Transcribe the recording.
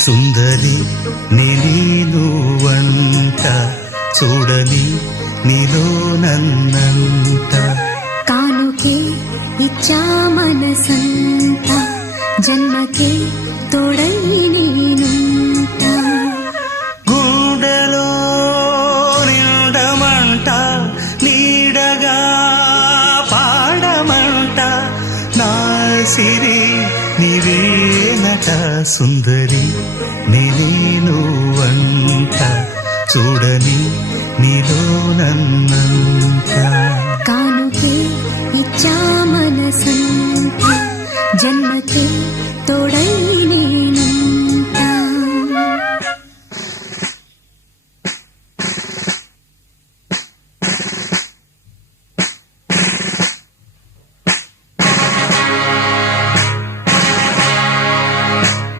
సుందరి నేను వంట చూడని నీలో నన్నంట కానుకే ఇచ్చా మనసంత జన్మకే తోడై నేనుంట గుండెలో నిండమంట నీడగా పాడమంట నా సిరి నీవేనట సుందరి నేను వంట చూడని నీలో నన్నంత కానుకే ఇచ్చా మనసంత జన్మకే తోడై నేను